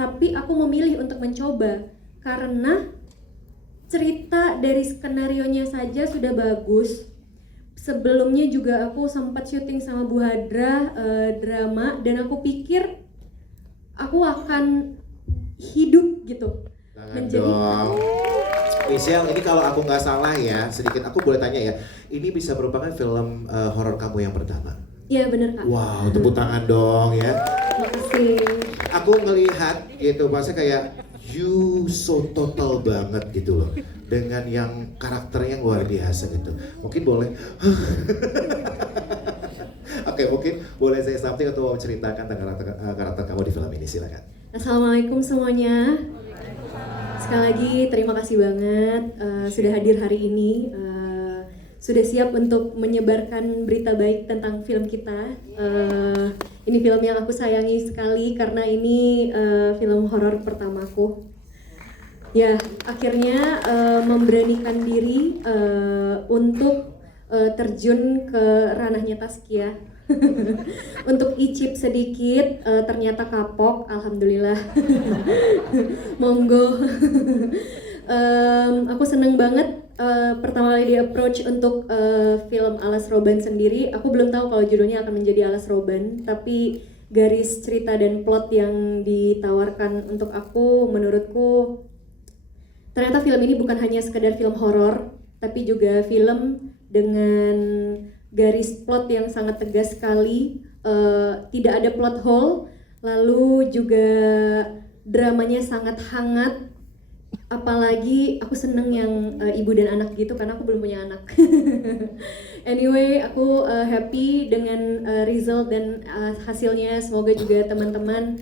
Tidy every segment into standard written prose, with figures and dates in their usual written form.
tapi aku memilih untuk mencoba karena cerita dari skenarionya saja sudah bagus. Sebelumnya juga aku sempat syuting sama Bu Hadra drama, dan aku pikir aku akan hidup gitu. Menjadi dong. Michelle, ini kalau aku nggak salah ya, sedikit aku boleh tanya ya, ini bisa merupakan film horor kamu yang pertama? Iya benar Kak. Wow, tepuk tangan dong ya. Makasih. Aku ngelihat gitu, pasti kayak you so total banget gitu loh, dengan yang karakternya luar biasa gitu. Mungkin boleh, oke, mungkin boleh saya something atau ceritakan tentang karakter kamu di film ini, silakan. Assalamualaikum semuanya. Sekali lagi terima kasih banget sudah hadir hari ini, sudah siap untuk menyebarkan berita baik tentang film kita. Ini film yang aku sayangi sekali karena ini film horor pertamaku. Ya, akhirnya memberanikan diri untuk terjun ke ranahnya Taskia. Untuk icip sedikit, ternyata kapok, alhamdulillah. Monggo. Aku seneng banget pertama kali di approach untuk film Alas Roban sendiri. Aku belum tahu kalau judulnya akan menjadi Alas Roban, tapi garis cerita dan plot yang ditawarkan untuk aku, menurutku ternyata film ini bukan hanya sekedar film horor, tapi juga film dengan garis plot yang sangat tegas sekali, tidak ada plot hole, lalu juga dramanya sangat hangat. Apalagi aku seneng yang ibu dan anak gitu karena aku belum punya anak. Anyway, aku happy dengan result dan hasilnya. Semoga juga teman-teman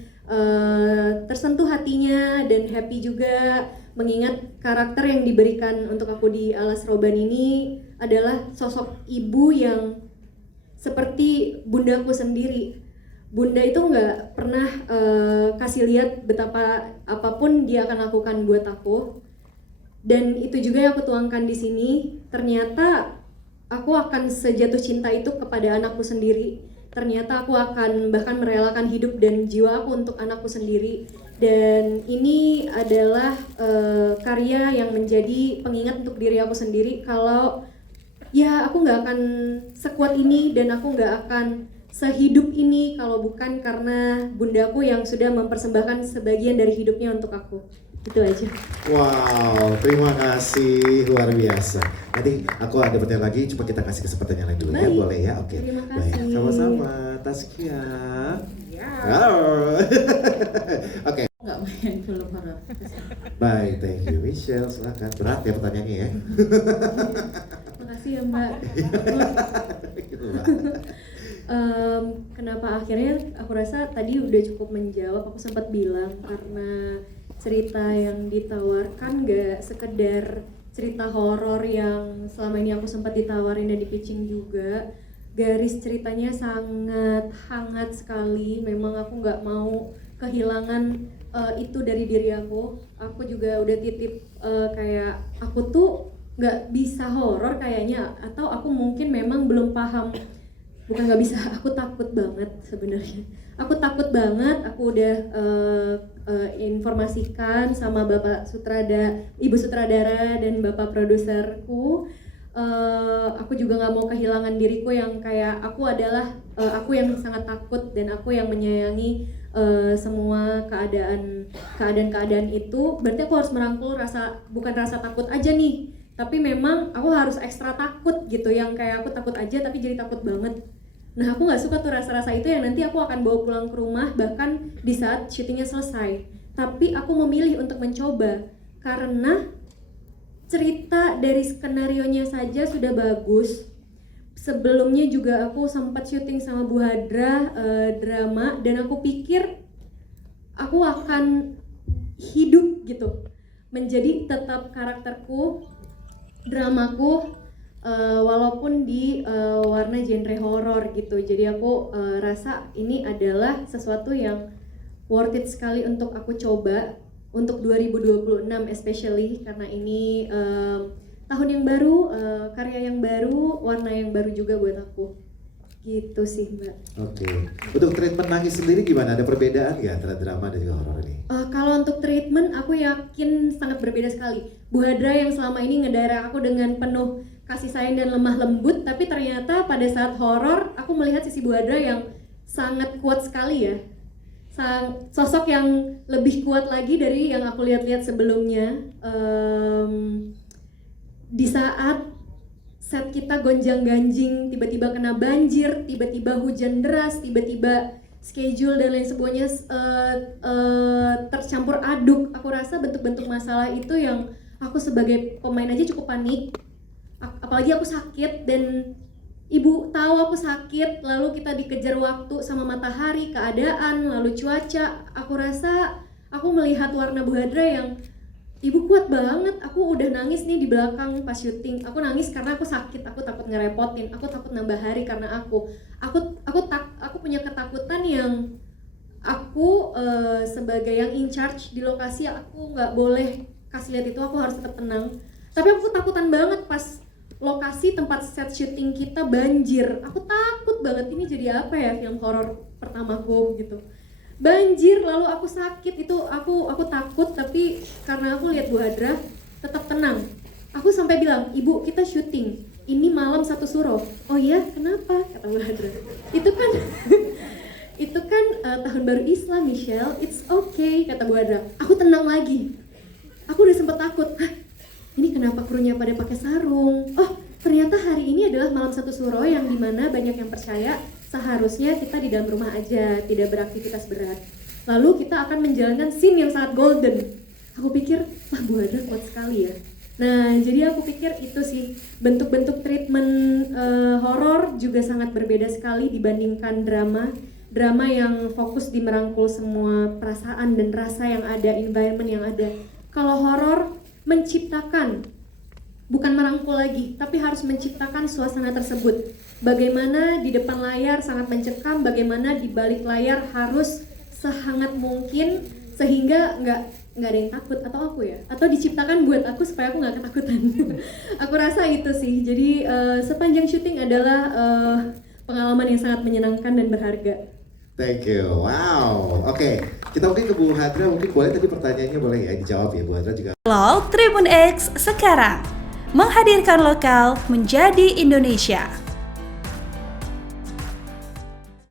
tersentuh hatinya dan happy juga, mengingat karakter yang diberikan untuk aku di Alas Roban ini adalah sosok ibu yang seperti bundaku sendiri. Bunda itu nggak pernah kasih lihat betapa apapun dia akan lakukan buat aku, dan itu juga yang aku tuangkan di sini. Ternyata aku akan sejatuh cinta itu kepada anakku sendiri. Ternyata aku akan bahkan merelakan hidup dan jiwa aku untuk anakku sendiri. Dan ini adalah karya yang menjadi pengingat untuk diri aku sendiri kalau ya aku nggak akan sekuat ini dan aku nggak akan sehidup ini kalau bukan karena bundaku yang sudah mempersembahkan sebagian dari hidupnya untuk aku. Itu aja. Wow, terima kasih, luar biasa. Nanti aku ada pertanyaan lagi, cuma kita kasih kesempatan yang lain dulu. Baik. Ya, boleh ya? Oke. Terima kasih. Baik, sama-sama, Taskia. Ya. Oh. Oke. Nggak main film horor. Baik, thank you Michelle. Silakan. Berat ya pertanyaannya ya. Makasih ya Mbak. Kenapa akhirnya aku rasa tadi udah cukup menjawab. Aku sempat bilang karena cerita yang ditawarkan gak sekedar cerita horor yang selama ini aku sempat ditawarin dan di-pitching juga. Garis ceritanya sangat hangat sekali. Memang aku gak mau kehilangan itu dari diri aku. Aku juga udah titip kayak aku tuh gak bisa horor kayaknya, atau aku mungkin memang belum paham. Bukan nggak bisa, aku takut banget sebenarnya. Aku takut banget. Aku udah informasikan sama bapak ibu sutradara dan bapak produserku. Aku juga nggak mau kehilangan diriku yang kayak aku adalah aku yang sangat takut dan aku yang menyayangi semua keadaan itu. Berarti aku harus merangkul bukan rasa takut aja nih, tapi memang aku harus ekstra takut gitu, yang kayak aku takut aja tapi jadi takut banget. Nah, aku nggak suka tuh rasa-rasa itu yang nanti aku akan bawa pulang ke rumah bahkan di saat syutingnya selesai. Tapi aku memilih untuk mencoba karena cerita dari skenarionya saja sudah bagus. Sebelumnya juga aku sempat syuting sama Bu Hadra drama, dan aku pikir aku akan hidup gitu, menjadi tetap karakterku, dramaku, walaupun di warna genre horor gitu. Jadi aku rasa ini adalah sesuatu yang worth it sekali untuk aku coba untuk 2026 especially, karena ini tahun yang baru, karya yang baru, warna yang baru juga buat aku. Gitu sih Mbak. Oke. Untuk treatment nangis sendiri gimana? Ada perbedaan nggak antara drama dan juga horor ini? treatment aku yakin sangat berbeda sekali. Bu Hadra yang selama ini ngedirect aku dengan penuh kasih sayang dan lemah lembut, tapi ternyata pada saat horor aku melihat sisi Bu Hadra yang sangat kuat sekali ya. Sosok yang lebih kuat lagi dari yang aku lihat-lihat sebelumnya. Di saat set kita gonjang-ganjing, tiba-tiba kena banjir, tiba-tiba hujan deras, tiba-tiba schedule dan lain sebagainya tercampur aduk. Aku rasa bentuk-bentuk masalah itu yang aku sebagai pemain aja cukup panik. Apalagi aku sakit dan ibu tahu aku sakit, lalu kita dikejar waktu sama matahari, keadaan, lalu cuaca. Aku rasa aku melihat warna Bu Hadra yang ibu kuat banget. Aku udah nangis nih di belakang pas syuting. Aku nangis karena aku sakit, aku takut ngerepotin, aku takut nambah hari karena aku punya ketakutan yang aku sebagai yang in charge di lokasi, aku nggak boleh kasih lihat itu, aku harus tetap tenang. Tapi aku takutan banget pas lokasi tempat set syuting kita banjir. Aku takut banget, ini jadi apa ya film horor pertamaku gitu. Banjir lalu aku sakit, itu aku takut, tapi karena aku lihat Bu Hadra tetap tenang. Aku sampai bilang, "Ibu, kita syuting. Ini malam 1 Suro." "Oh iya, kenapa?" kata Bu Hadra. Itu kan tahun baru Islam, Michelle. "It's okay," kata Bu Hadra. Aku tenang lagi. Aku udah sempet takut. Ini kenapa krunya pada pakai sarung? Oh, ternyata hari ini adalah malam 1 Suro yang dimana banyak yang percaya seharusnya kita di dalam rumah aja, tidak beraktivitas berat. Lalu kita akan menjalankan scene yang sangat golden. Aku pikir, wah Bu Hadra kuat sekali ya. Nah, jadi aku pikir itu sih, bentuk-bentuk treatment horor juga sangat berbeda sekali dibandingkan drama. Drama yang fokus di merangkul semua perasaan dan rasa yang ada, environment yang ada. Kalau horor menciptakan, bukan merangkul lagi, tapi harus menciptakan suasana tersebut. Bagaimana di depan layar sangat mencekam, bagaimana di balik layar harus sehangat mungkin sehingga nggak ada yang takut, atau aku ya, atau diciptakan buat aku supaya aku nggak ketakutan. Aku rasa itu sih. Jadi sepanjang syuting adalah pengalaman yang sangat menyenangkan dan berharga. Thank you. Wow. Oke, kita mungkin ke Bu Hadra, mungkin boleh tadi pertanyaannya boleh ya dijawab ya Bu Hadra juga. Tribun X sekarang menghadirkan lokal menjadi Indonesia.